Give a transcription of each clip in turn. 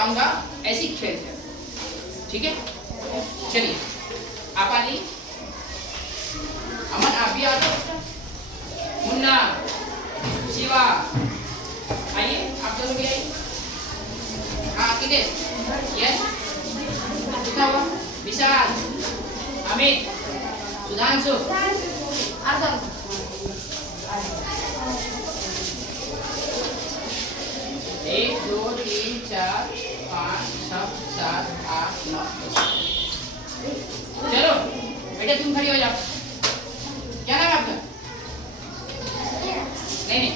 पढ़ाऊंगा, ऐसी खेल है, ठीक है। चलिए आप आ जाइए, अमन आप भी आ जाओ, मुन्ना, शिवा आइए, आप दोनों भी आइए। हाँ किधर, यस कितना हुआ, विशाल, अमित, सुधांशु, एक दो तीन चार पाँच छः सात आठ नौ। चलो बेटा तुम खड़ी हो जाओ। क्या नाम है आपका? नहीं,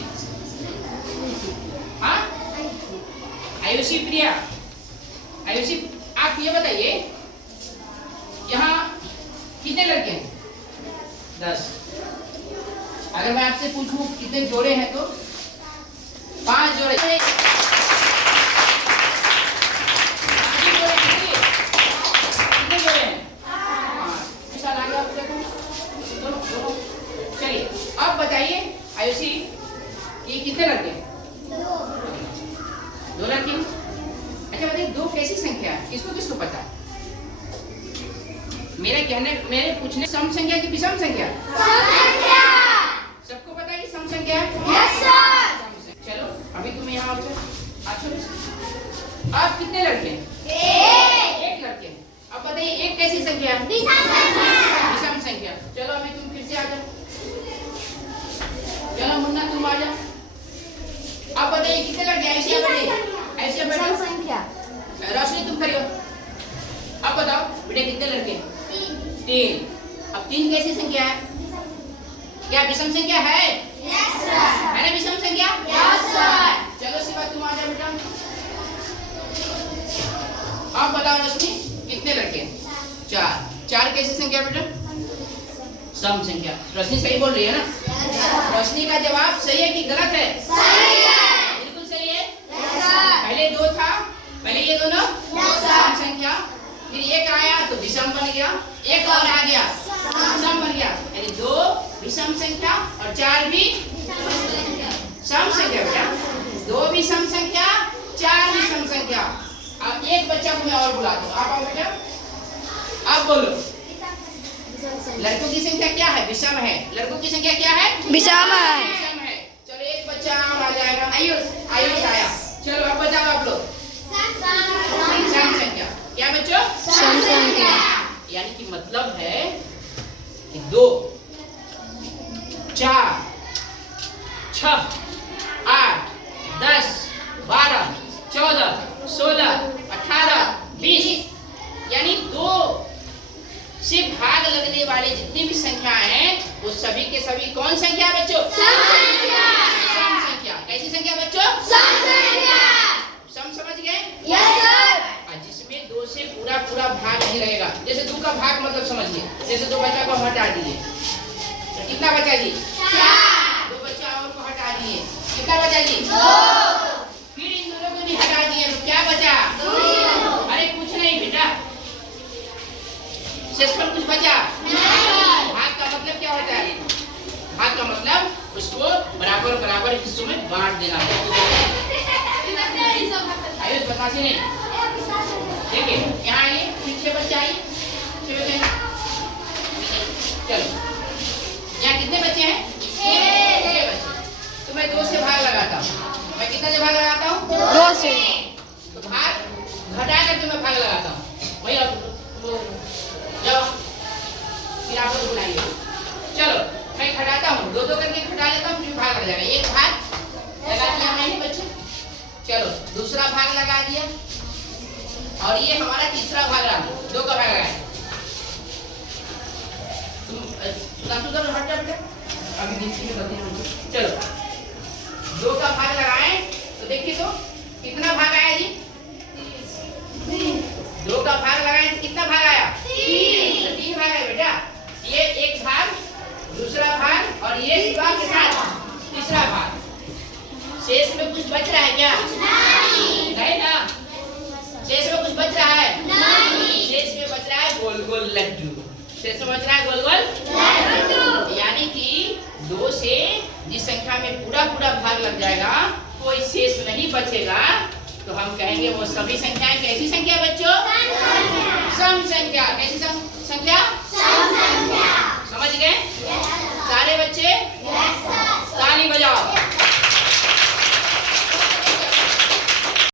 हाँ आयुषी प्रिया। आयुषी आप ये बताइए, यहाँ कितने लड़के हैं? 10। अगर मैं आपसे पूछूं कितने जोड़े हैं तो 5 जोड़े। चलिए अब बताइए आयुषी, ये कितने लड़के हैं? 2 लड़के। अच्छा बताइए 2 कैसी संख्या है, किसको किसको पता है? मेरे पूछने सम संख्या की विषम संख्या? सबको पता है कि सम संख्या है? Yes sir. चलो अभी तुम यहाँ आप कितने लड़के हैं? 1 लड़के। अब बताइए 1 कैसी संख्या है? विषम संख्या। चलो अभी तुम फिर से आ जाओ। चलो मुन्ना तुम आ जाओ। अब बताइए कितने लड़के हैं? ऐसे बैठो। संख्या। रोशनी तुम खड़ी हो। अब बताओ बेटे कितने लड़के? 3। अब 3 कैसी संख्या है? क्या विषम संख्या है? Yes sir. है ना विषम संख्या? Yes sir. चलो शिवा तुम आ जाओ बेटा। अब बताओ रोशनी कितने लड़के हैं? 4 कैसी संख्या बेटा? सम संख्या। रोशनी सही बोल रही है ना? yes, रोशनी का जवाब सही है कि गलत है? सही है। बिल्कुल सही है। yes, पहले 2 था, पहले ये दोनों सम संख्या, फिर 1 आया तो विषम बन गया, 1 और आ गया सम बन गया, यानी 2 विषम संख्या और 4 भी सम संख्या बेटा। 2 भी सम संख्या, 4 भी सम संख्या। अब एक बच्चा को मैं और बुला दूं, आप आओ बेटा। आप बोलो लड़कों की संख्या क्या है? विषम है। लड़कों की संख्या क्या है? विषम है। चलो एक बच्चा और आ जाएगा। आयुष आया। चलो अब बताओ आप लोग। सम संख्या। क्या बच्चों? सम संख्या। यानी कि मतलब है कि 2 4 6 8 10 12 14 16 18 20, यानी 2 से भाग लगने वाले जितनी भी संख्याएं हैं वो सभी के सभी कौन संख्या बच्चों? सम संख्या। कैसी संख्या बच्चों? सम संख्या। सम समझ गए? Yes sir. जिसमें 2 से पूरा भाग नहीं लगेगा। जैसे 2 का भाग मतलब समझिए, जैसे 2 बच्चा को हटा दिए तो कितना बचा जी? 4। 2 बच्चा और को हटा दिए, कितना बचा जी? 2। फिर इन दोनों को भी हटा दिए तो क्या बचा? 2। अरे कुछ नहीं बेटा, शेषफल कुछ बचा नहीं। भाग का मतलब क्या होता है? भाग का मतलब उसको बराबर हिस्सों में बांट देना। आयुष बतासी नहीं। देखिए यहाँ आइए, 6 बच्चे आइए। चलो यहाँ कितने बच्चे हैं? 6 बच्चे। तो मैं 2 से भाग लगाता हूँ। मैं कितना से भाग लगाता हूँ? 2 से। तो भाग घटा करके मैं भाग लगाता हूँ। वही आप जाओ, फिर आप लोग बुलाइए। चलो मैं घटाता हूँ, 2 करके घटा लेता हूँ, फिर भाग लग जाएगा। एक भाग लगा दिया मैंने बच्चे। चलो दूसरा भाग लगा दिया और ये हमारा तीसरा भाग रहा। 2 का भाग लगाया। तुम हट जा बेटा, अभी गिनती में बताइए मुझे। चलो 2 का भाग लगाए तो देखिए तो कितना भाग आया जी? 2 का भाग लगाए तो कितना भाग आया? 3 भाग है बेटा। ये एक भाग, दूसरा भाग और ये शिवा के साथ तीसरा भाग। शेष में कुछ बच रहा है क्या? नहीं ना। शेष में कुछ बच रहा है? नहीं। शेष में बच रहा है गोल गोल लड्डू। शेष में बच रहा है गोल गोल लड्डू। यानी कि 2 से जिस संख्या में पूरा भाग लग जाएगा कोई शेष नहीं बचेगा, तो हम कहेंगे वो सभी संख्याएं कैसी संख्या बच्चों? सम संख्या। कैसी संख्या?